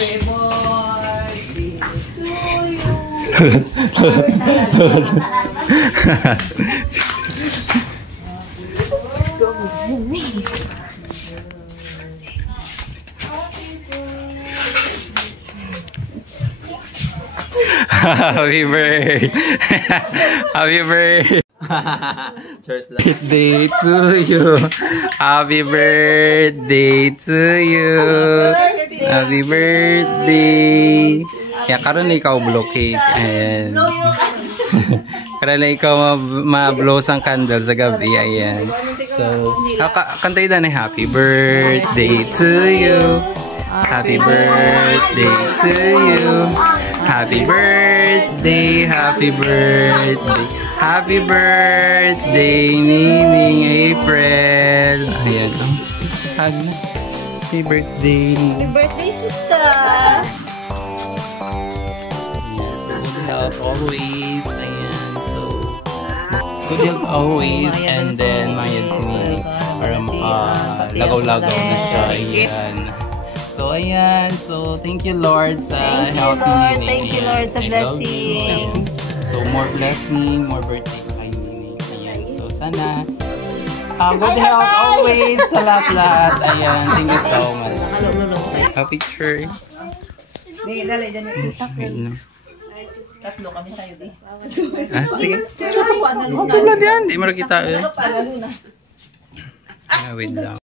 Happy birthday! Happy birthday! Birthday to you! Happy birthday to you! Happy birthday! Kaya karon na ikaw blow cake. Ayan. Karon na ikaw ma-blow sang candle sa gabi. Ayan. So, kantay na na happy birthday to you! Happy birthday to you! Happy birthday, happy birthday, happy birthday, Nining April. Ayan. Happy birthday. Happy birthday, sister. Good health always. Ayan. So, good health always. And then, mayad si Nining para lagaw-lagaw na siya. Ayan. So, ayan. So, thank you, Lord, sa healthy Nining. Thank you, Lord, sa blessing. So, more blessing, more birthday kay Nining. Ayan. So, sana good health always sa lahat-lahat. Ayan. Thank you so much. Happy picture. Tatlo kami tayo di. Sige. Tulad yan. Di mo kita. Wait lang.